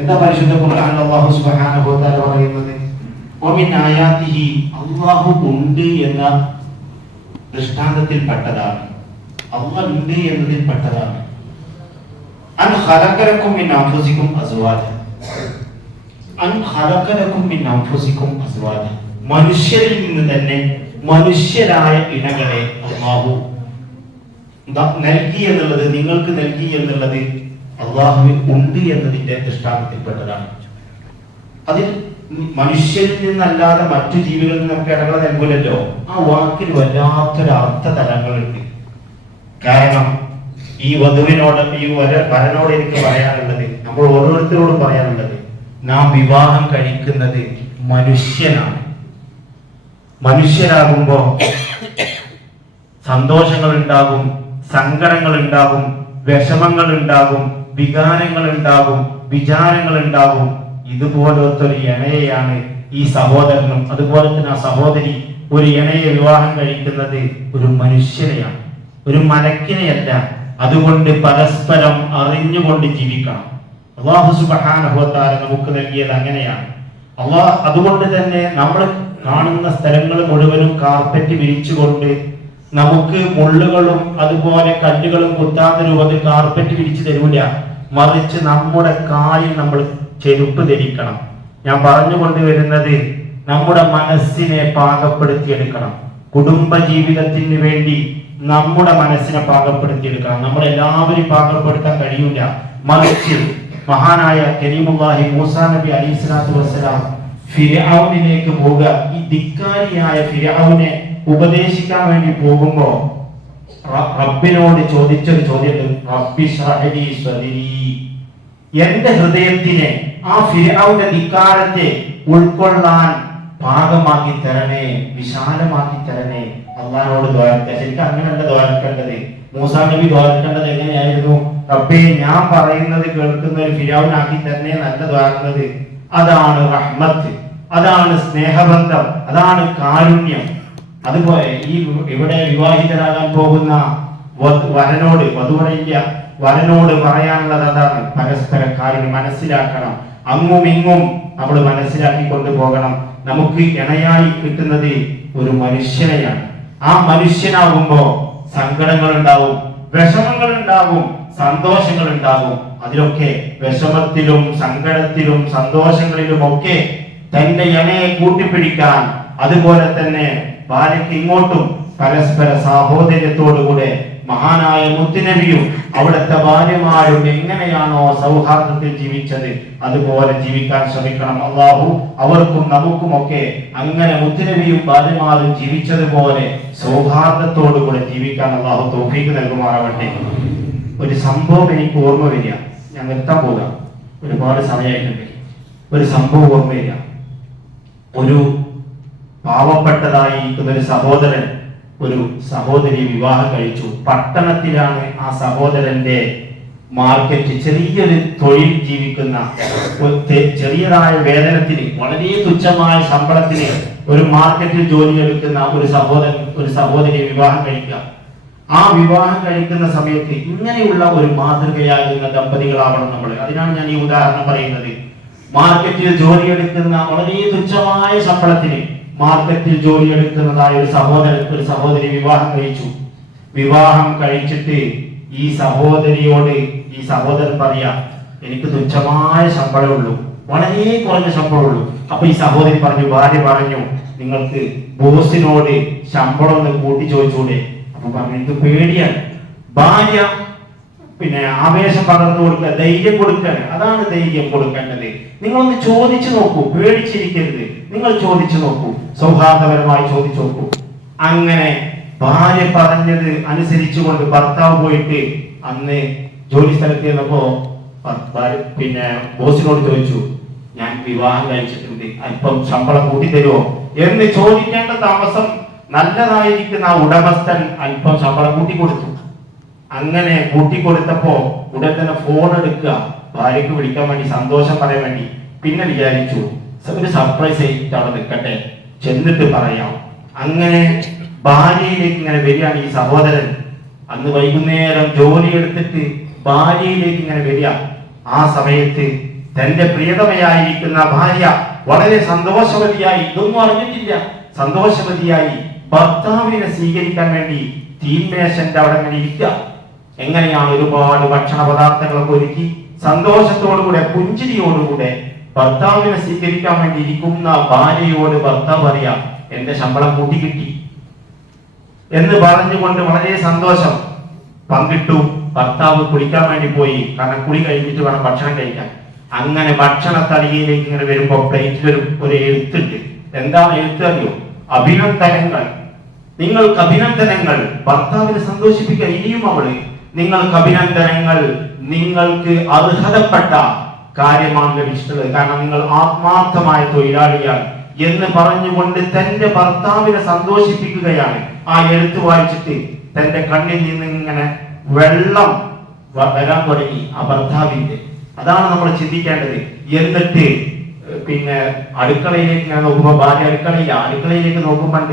എന്താ പരിശുദ്ധ ഖുർആൻ? അല്ലാഹു സുബ്ഹാനഹു വ തആല പറയുന്നത്? വമിൻ ആയാതിഹി അല്ലാഹു ഉണ്ട് എന്ന ദൃഷ്ടാന്തത്തിൽപ്പെട്ടതാണ്. അള്ളാഹ് ഉണ്ട് എന്നതിൽപ്പെട്ടതാണ്. അൻ ഖലഖലക്കും മിൻ അൻഫുസിക്കും അസ്വാജ അൻ ഖലഖലക്കും മിൻ അൻഫുസിക്കും അസ്വാജ മനുഷ്യരിൽ നിന്ന് തന്നെ മനുഷ്യരായ ഇണകളെ അള്ളാഹു നൽകി എന്നുള്ളത് നിങ്ങൾക്ക് നൽകി എന്നുള്ളത് അള്ളാഹുവിൽ ഉണ്ട് എന്നതിന്റെ ദൃഷ്ടാന്തത്തിൽപ്പെട്ടതാണ്. അതിൽ മനുഷ്യരിൽ നിന്നല്ലാതെ മറ്റു ജീവികളിൽ നിന്നൊക്കെ ഇടങ്ങൾ നൽകില്ലല്ലോ ആ വാക്കിന് വല്ലാത്തൊരു അർത്ഥ തലങ്ങളുണ്ട്. കാരണം ഈ വധുവിനോട് ഈ വര വരനോട് എനിക്ക് പറയാനുള്ളത് നമ്മൾ ഓരോരുത്തരോടും പറയാനുള്ളത് നാം വിവാഹം കഴിക്കുന്നത് മനുഷ്യനാണ്. മനുഷ്യനാകുമ്പോൾ സന്തോഷങ്ങൾ ഉണ്ടാകും സങ്കടങ്ങൾ ഉണ്ടാകും വിഷമങ്ങൾ ഉണ്ടാകും വികാരങ്ങൾ ഉണ്ടാകും വിചാരങ്ങൾ ഉണ്ടാകും ഇതുപോലത്തൊരു ഇണയെയാണ് ഈ സഹോദരനും. അതുപോലെ തന്നെ ആ സഹോദരി ഒരു ഇണയെ വിവാഹം കഴിക്കുന്നത് ഒരു മനുഷ്യനെയാണ് ഒരു മലക്കിനെയല്ല. അതുകൊണ്ട് പരസ്പരം അറിഞ്ഞുകൊണ്ട് ജീവിക്കണം. അള്ളാഹു സുബഹാനുഭവത്താല നമുക്ക് നൽകിയത് അങ്ങനെയാണ്. അള്ളാഹ് അതുകൊണ്ട് തന്നെ നമ്മൾ കാണുന്ന സ്ഥലങ്ങൾ മുഴുവനും കാർപ്പറ്റ് വിരിച്ചുകൊണ്ട് നമുക്ക് മുള്ളുകളും അതുപോലെ കല്ലുകളും കുത്താത്ത രൂപത്തിൽ കാർപ്പറ്റ് വിരിച്ചു തരൂല. മറിച്ച് നമ്മുടെ കാലിൽ നമ്മൾ ചെരുപ്പ് ധരിക്കണം. ഞാൻ പറഞ്ഞു കൊണ്ടുവരുന്നത് നമ്മുടെ മനസ്സിനെ പാകപ്പെടുത്തിയെടുക്കണം കുടുംബ ജീവിതത്തിന് വേണ്ടി നമ്മുടെ മനസ്സിനെ പാകപ്പെടുത്തിയെടുക്കണം നമ്മളെല്ലാവരും പാകപ്പെടുത്താൻ കഴിയില്ല മറിച്ച് മഹാനായ കരീമുല്ലാഹി മൂസാ നബി അലൈഹി സ്വലാത്തു വസ്സലാം ഫിരാവിനേക്ക് പോവുക. ഈ ധിക്കാരിയായ ഫിരഔനെ ഉപദേശിക്കാൻ വേണ്ടി പോകുമ്പോ റബ്ബിനോട് ചോദിച്ചൊരു ചോദ്യം റബ്ബി സഹരി എന്റെ ഹൃദയത്തിനെ ആ ഫിരൗന്റെ ധിക്കാരത്തെ ഉൾക്കൊള്ളാൻ പാകമാക്കി തരണേ വിശാലമാക്കി തരണേ. അള്ളഹാനോട് ദ്വാരക്ക. ശരിക്കും അങ്ങനെയല്ല ദ്വാരക്കേണ്ടത്. മൂസാ നബി ദ്വാരക്കേണ്ടത് എങ്ങനെയായിരുന്നു? റബ്ബേ ഞാൻ പറയുന്നത് കേൾക്കുന്ന ഒരു ഫിരാവിനാക്കി തരണേ നല്ല ദ്വാരുന്നത് അതാണ് റഹ്മത്ത് അതാണ് സ്നേഹബന്ധം അതാണ് കാരുണ്യം അതുപോലെ ഈ ഇവിടെ വിവാഹിതരാകാൻ പോകുന്ന വരനോട് വധുവടയില്ല വരനോട് പറയാനുള്ളത് അതാണ് പരസ്പര കാര്യം മനസ്സിലാക്കണം. അങ്ങും ഇങ്ങും നമ്മൾ മനസ്സിലാക്കി കൊണ്ടുപോകണം നമുക്ക് ഇണയായി കിട്ടുന്നത് ഒരു മനുഷ്യനെയാണ്. ആ മനുഷ്യനാകുമ്പോ സങ്കടങ്ങൾ ഉണ്ടാവും വിഷമങ്ങൾ ഉണ്ടാകും സന്തോഷങ്ങൾ ഉണ്ടാകും അതിലൊക്കെ വിഷമത്തിലും സങ്കടത്തിലും സന്തോഷങ്ങളിലും ഒക്കെ തന്റെ ഇണയെ കൂട്ടിപ്പിടിക്കാൻ അതുപോലെ തന്നെ ഭാര്യയ്ക്ക് ഇങ്ങോട്ടും പരസ്പര സാഹോദര്യത്തോടുകൂടെ മഹാനായ മുത്തുനബിയും അവിടുത്തെ ഭാര്യമാരും എങ്ങനെയാണോ സൗഹാർദ്ദത്തിൽ ജീവിച്ചത് അതുപോലെ ജീവിക്കാൻ ശ്രമിക്കണം. അള്ളാഹു അവർക്കും നമുക്കുമൊക്കെ അങ്ങനെ മുത്തുനബിയും ഭാര്യമാരും ജീവിച്ചതുപോലെ സൗഹാർദ്ദത്തോടുകൂടെ ജീവിക്കാൻ അള്ളാഹു തോഫീക്ക് നൽകുമാറാവട്ടെ. ഒരു സംഭവം എനിക്ക് ഓർമ്മ വരിക. ഞാൻ നിർത്താൻ പോകാം. ഒരുപാട് സമയമായിട്ടുണ്ട്. ഒരു സംഭവം ഓർമ്മ വരിക. ഒരു പാവപ്പെട്ടതായിരിക്കുന്ന ഒരു സഹോദരൻ ഒരു സഹോദരി വിവാഹം കഴിച്ചു. പട്ടണത്തിലാണ് ആ സഹോദരന്റെ മാർക്കറ്റ് ചെറിയൊരു തൊഴിൽ ജീവിക്കുന്ന ചെറിയതായ വേതനത്തിന് വളരെ തുച്ഛമായ ശമ്പളത്തിന് ഒരു മാർക്കറ്റിൽ ജോലി എടുക്കുന്ന ഒരു സഹോദരൻ ഒരു സഹോദരി വിവാഹം കഴിക്കുക ആ വിവാഹം കഴിക്കുന്ന സമയത്ത് ഇങ്ങനെയുള്ള ഒരു മാതൃകയാകുന്ന ദമ്പതികളാവണം നമ്മൾ. അതിനാണ് ഞാൻ ഈ ഉദാഹരണം പറയുന്നത്. മാർക്കറ്റിൽ ജോലിയെടുക്കുന്ന വളരെ തുച്ഛമായ ശമ്പളത്തിന് മാർക്കറ്റിൽ ജോലിയെടുക്കുന്നതായ ഒരു സഹോദരൻ ഒരു സഹോദരി വിവാഹം കഴിച്ചു. വിവാഹം കഴിച്ചിട്ട് ഈ സഹോദരിയോട് ഈ സഹോദരൻ പറയാ എനിക്ക് തുച്ഛമായ ശമ്പളമേ ഉള്ളൂ. വളരെ കുറഞ്ഞ ശമ്പളമുള്ളൂ അപ്പൊ ഈ സഹോദരി പറഞ്ഞു ഭാര്യ പറഞ്ഞു നിങ്ങൾക്ക് ബോസിനോട് ശമ്പളം ഒന്ന് കൂട്ടി ചോദിച്ചൂടെ? അപ്പൊ പറഞ്ഞു എനിക്ക് പേടിയാണ്. ഭാര്യ പിന്നെ ആവേശം പകർന്നു കൊടുക്കുക ധൈര്യം കൊടുക്കാൻ അതാണ് ധൈര്യം കൊടുക്കേണ്ടത്. നിങ്ങളൊന്ന് ചോദിച്ചു നോക്കൂ പേടിച്ചിരിക്കരുത്. നിങ്ങൾ ചോദിച്ചു നോക്കൂ. സൗഹാർദ്ദപരമായി ചോദിച്ചു നോക്കൂ. അങ്ങനെ ഭാര്യ പറഞ്ഞത് അനുസരിച്ചുകൊണ്ട് ഭർത്താവ് പോയിട്ട് അന്ന് ജോലി സ്ഥലത്ത് ചെന്നപ്പോ പിന്നെ ബോസിനോട് ചോദിച്ചു ഞാൻ വിവാഹം കഴിച്ചിട്ടുണ്ട്. അല്പം ശമ്പളം കൂട്ടി തരുമോ എന്ന് ചോദിക്കേണ്ട താമസം നല്ലതായിരിക്കുന്ന ഉടമസ്ഥൻ അല്പം ശമ്പളം കൂട്ടി കൊടുത്തു. അങ്ങനെ കൂട്ടി കൊടുത്തപ്പോ ഉടൻ തന്നെ ഫോൺ എടുക്കുക. ഭാര്യക്ക് വിളിക്കാൻ വേണ്ടി സന്തോഷം പറയാൻ വേണ്ടി. പിന്നെ വിചാരിച്ചു "സ- ഒരു സർപ്രൈസ് ആയിട്ട് അവിടെ നിൽക്കട്ടെ ചെന്നിട്ട് പറയാം. അങ്ങനെ ഭാര്യയിലേക്ക് ഇങ്ങനെ വരികയാണ് ഈ സഹോദരൻ. അന്ന് വൈകുന്നേരം ജോലി എടുത്തിട്ട് ഭാര്യയിലേക്ക് ഇങ്ങനെ വരിക. ആ സമയത്ത് തന്റെ പ്രിയതമയായിരിക്കുന്ന ഭാര്യ വളരെ സന്തോഷവതിയായി ഇതൊന്നും അറിഞ്ഞിട്ടില്ല. സന്തോഷവതിയായി ഭർത്താവിനെ സ്വീകരിക്കാൻ വേണ്ടി തീൻമേശന്റെ അവിടെ ഇങ്ങനെ ഇരിക്കുക. എങ്ങനെയാണ് ഒരുപാട് ഭക്ഷണ പദാർത്ഥങ്ങളൊക്കെ ഒരുക്കി സന്തോഷത്തോടുകൂടെ പുഞ്ചിരിയോടുകൂടെ ഭർത്താവിനെ സ്വീകരിക്കാൻ വേണ്ടി ഇരിക്കുന്ന ഭാര്യയോട് ഭർത്താവ് പറയാം എന്റെ ശമ്പളം കൂട്ടി കിട്ടി. എന്ന് പറഞ്ഞുകൊണ്ട് വളരെ സന്തോഷം പങ്കിട്ടു. ഭർത്താവ് കുളിക്കാൻ വേണ്ടി പോയി. കാരണം കുളി കഴിഞ്ഞിട്ട് വേണം ഭക്ഷണം കഴിക്കാൻ. അങ്ങനെ ഭക്ഷണ തടിയിലേക്ക് ഇങ്ങനെ വരുമ്പോ പ്ലേറ്റിൽ ഒരു ഒരു എഴുത്തുണ്ട്. എന്താണ് എഴുത്ത് അറിയോ? അഭിനന്ദനങ്ങൾ. നിങ്ങൾക്ക് അഭിനന്ദനങ്ങൾ. ഭർത്താവിനെ സന്തോഷിപ്പിക്കുക ഇനിയും അവൾ. നിങ്ങൾക്ക് അഭിനന്ദനങ്ങൾ. നിങ്ങൾക്ക് അർഹതപ്പെട്ട കാര്യമാണ് ലഭിച്ചിട്ടുള്ളത്. കാരണം നിങ്ങൾ ആത്മാർത്ഥമായ തൊഴിലാളിയാണ് എന്ന് പറഞ്ഞുകൊണ്ട് തന്റെ ഭർത്താവിനെ സന്തോഷിപ്പിക്കുകയാണ്. ആ എഴുത്ത് വായിച്ചിട്ട് തന്റെ കണ്ണിൽ നിന്ന് ഇങ്ങനെ വെള്ളം വരാൻ തുടങ്ങി ആ ഭർത്താവിന്റെ അതാണ് നമ്മൾ ചിന്തിക്കേണ്ടത്. എന്നിട്ട് പിന്നെ അടുക്കളയിലേക്ക് ഞാൻ നോക്കുമ്പോ ഭാര്യ അടുക്കളയില്ല. അടുക്കളയിലേക്ക് നോക്കുമ്പോൾ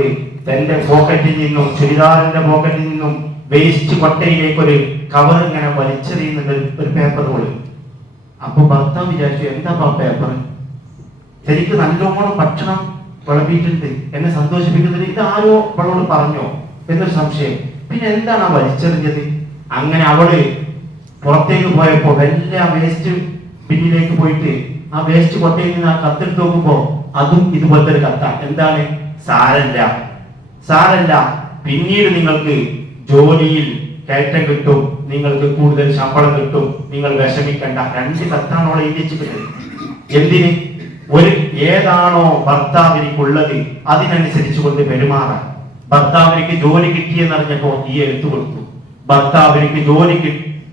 തന്റെ പോക്കറ്റിൽ നിന്നും ചുരിദാറിന്റെ പോക്കറ്റിൽ നിന്നും വേസ്റ്റ് കൊട്ടയിലേക്ക് ഒരു കവർ ഇങ്ങനെ വലിച്ചെറിയുന്നുണ്ട് ഒരു- പേപ്പർ പോലെ. അപ്പൊ ഭർത്താവ് വിചാരിച്ചു എന്താ പേപ്പർ ശരിക്കും നല്ലോണം ഭക്ഷണം വിളമ്പിയിട്ടുണ്ട്. എന്നെ സന്തോഷിപ്പിക്കുന്നതിന് ഇത് ആരോ അവളോട് പറഞ്ഞോ? എന്നൊരു സംശയം. പിന്നെ എന്താണ് ആ വലിച്ചെറിഞ്ഞത്? അങ്ങനെ അവൾ പുറത്തേക്ക് പോയപ്പോ എല്ലാ വേസ്റ്റ് പിന്നിലേക്ക് പോയിട്ട് ആ വേസ്റ്റ് കൊട്ടയിൽ നിന്ന് ആ കത്തെടുത്ത് നോക്കുമ്പോ അതും ഇതുപോലത്തെ ഒരു കത്ത. എന്താണ്? സാരല്ല. സാരല്ല. പിന്നീട് നിങ്ങൾക്ക് ജോലിയിൽ കയറ്റം കിട്ടും നിങ്ങൾക്ക് കൂടുതൽ ശമ്പളം കിട്ടും നിങ്ങൾ വിഷമിക്കണ്ട. രണ്ട് കത്താണ് അവളെ എഴുതിച്ചിട്ടുള്ളത് എന്തിന്? ഒരു ഏതാണോ ഭർത്താവിനിക്കുള്ളത് അതിനനുസരിച്ച് കൊണ്ട് പെരുമാറാൻ ഭർത്താവിനിക്ക് ജോലി കിട്ടിയെന്നറിഞ്ഞപ്പോ ഈ എഴുത്തു കൊടുത്തു. ഭർത്താവിനിക്ക് ജോലി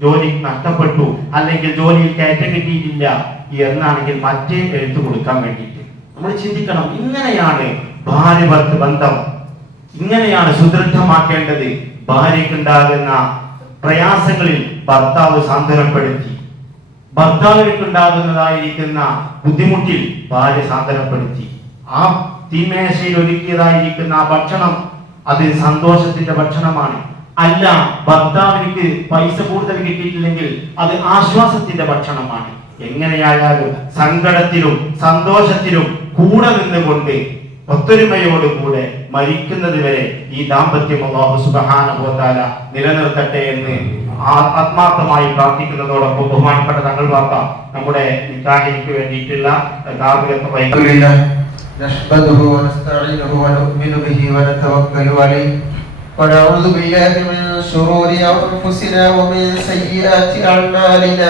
ജോലി നഷ്ടപ്പെട്ടു. അല്ലെങ്കിൽ ജോലിയിൽ കയറ്റം കിട്ടിയിട്ടില്ല എന്നാണെങ്കിൽ മറ്റേ എഴുത്തു കൊടുക്കാൻ വേണ്ടിയിട്ട്. നമ്മൾ ചിന്തിക്കണം ഇങ്ങനെയാണ് ഭാര്യ ഭർത്ത ബന്ധം. ഇങ്ങനെയാണ് സുദൃഢമാക്കേണ്ടത്. ഭാര്യക്കുണ്ടാകുന്ന പ്രയാസങ്ങളിൽ ഭർത്താവ് സാന്ത്വനപ്പെടുത്തി. ഭർത്താവിനുണ്ടാകുന്നതായിരിക്കുന്ന ബുദ്ധിമുട്ടിൽ ഭാര്യ സാന്ത്വനപ്പെടുത്തി. ആ തീമേശയിൽ ഒരുക്കിയതായിരിക്കുന്ന ആ ഭക്ഷണം അത് സന്തോഷത്തിന്റെ ഭക്ഷണമാണ്. അല്ല ഭർത്താവിനിക്ക് പൈസ കൂടുതൽ കിട്ടിയിട്ടില്ലെങ്കിൽ അത് ആശ്വാസത്തിന്റെ ഭക്ഷണമാണ്. എങ്ങനെയായാലും സങ്കടത്തിലും സന്തോഷത്തിലും കൂടെ നിന്നുകൊണ്ട് ഒത്തൊരുമയോടുകൂടെ മരിക്കുന്നത് വരെ ഈ ദാമ്പത്യം അള്ളാഹു സുബഹാനുഭവത്താല നിലനിർത്തട്ടെ എന്ന് ആ- ആത്മാർത്ഥമായി പ്രാർത്ഥിക്കുന്നതോടൊപ്പം ബഹുമാനപ്പെട്ട തങ്ങൾ വാപ്പ നമ്മുടെ നിക്കാഹിക്ക് വേണ്ടിയിട്ടുള്ള കാർമികത്വം الحمد വഹിക്കുന്നു لله نحمده ونستعينه ونؤمن به ونتوكل عليه ونعوذ بالله من شرور انفسنا ومن سيئات اعمالنا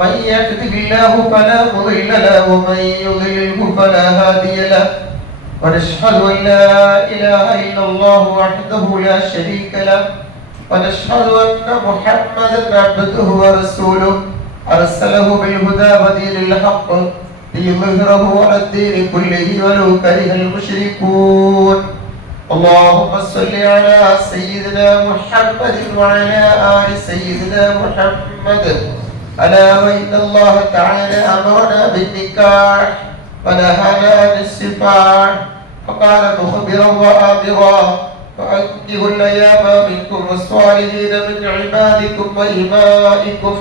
من يهده الله فلا مضل له ومن يضلله فلا هادي له ونشهد ان لا اله الا الله وحده لا شريك له ونشهد ان محمدا عبده ورسوله ارسله بالهدى ودين الحق ليظهره على الدين كله ولو كره المشركون اللهم صل على سيدنا محمد وعلى آل سيدنا محمد ألا وإن الله تعالى أمرنا بالنكاح ونهانا عن السفاح فقال مخبرا وآمرا فأنكحوا الأيام منكم والصالحين من عبادكم وإمائكم.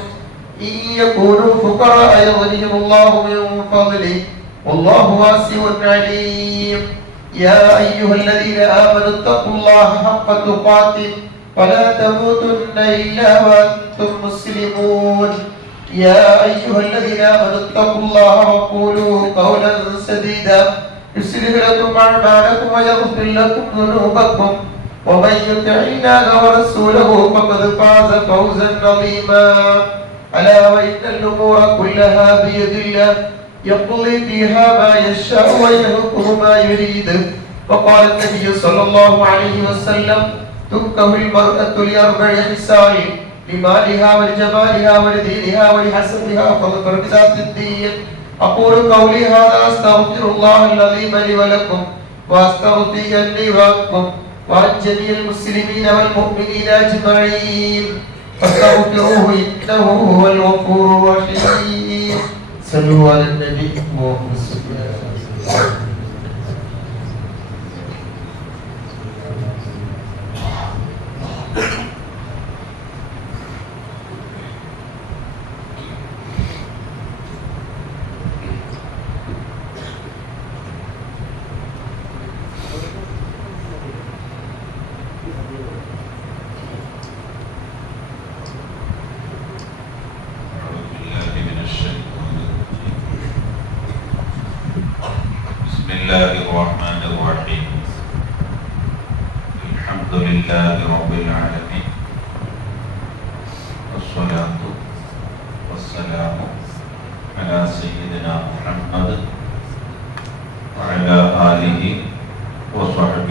إن يكونوا فقراء يغنيهم الله من فضله والله واسع عليم. يا أيها الذين آمنوا اتقوا الله حق تقاته ولا تموتن إلا وأنتم مسلمون. يا أيها الذين آمنوا اتقوا الله وقولوا قولا سديدا يصلح لكم أعمالكم ويغفر لكم ذنوبكم ومن يطع الله ورسوله فقد فاز فوزا عظيما ألا وإن الأمور كلها بيد الله يقضي فيها ما يشاء ويحكم ما يريد وقال النبي صلى الله عليه وسلم تنكه المرأة لأربع خصال لمالها ولجمالها ولدينها ولحسبها فاظفر بذات الدين. أقول قولي هذا أستغفر الله العظيم لي ولكم وأستغفر لي ولكم وعن جميع المسلمين والمؤمنين أجمعين. فاستغفروه إنه هو الغفور الرحيم. صلوا على النبي اللهم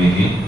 maybe.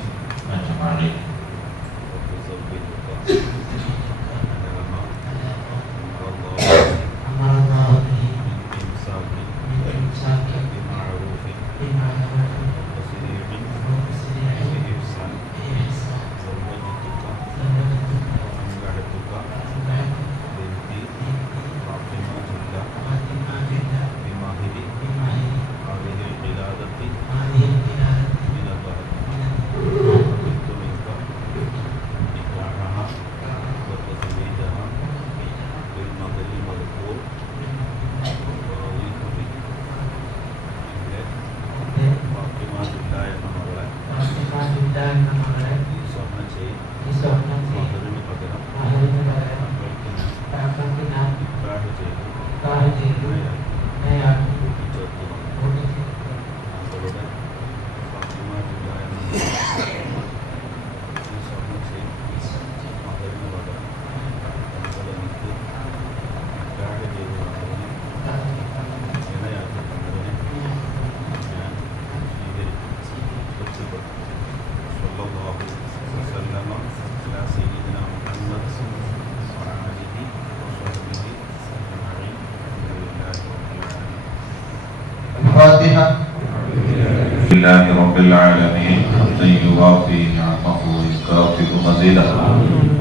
لله رب العالمين حمدا يوافي نعمه ويكافئ مزيده.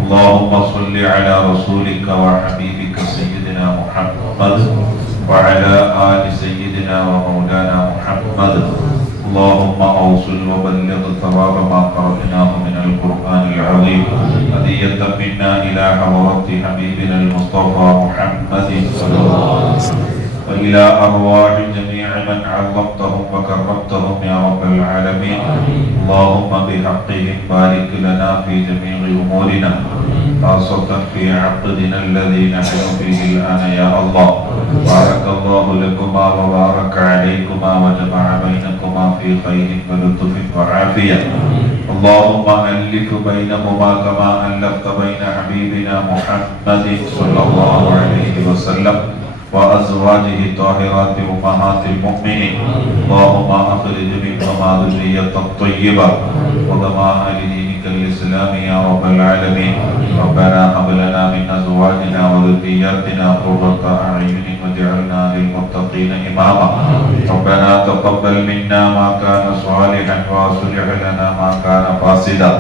اللهم صل على رسولك وحبيبك سيدنا محمد وعلى آل سيدنا ومولانا محمد. اللهم أوصل وبلغ ثواب ما قرأناه من القرآن العظيم. هدية منا إلى حضرة حبيبنا المصطفى محمد. صلى الله عليه وسلم وإلى أرواح من عظمتهم وكرمتهم يا رب العالمين. اللهم بحقهم بارك لنا في جميع أمورنا. خاصة في عقدنا الذي نحن فيه الآن يا الله. بارك الله لكما وبارك عليكما وجمع بينكما في خير ولطف وعافية. اللهم ألف بينهما كما ألفت بين حبيبنا محمد صلى الله عليه وسلم. وأزواجه الطاهرات أمهات المؤمنين. اللهم أخرج منهما ذرية طيبة وضماها لدينك الإسلام يا رب العالمين. ربنا هب لنا من أزواجنا وذرياتنا قرة أعين واجعلنا للمتقين إماما. ربنا تقبل منا ما كان صالحا وأصلح لنا ما كان فاسدا.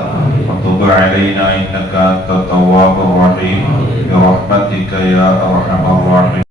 وتب علينا إنك أنت التواب الرحيم. برحمتك يا أرحم الراحمين.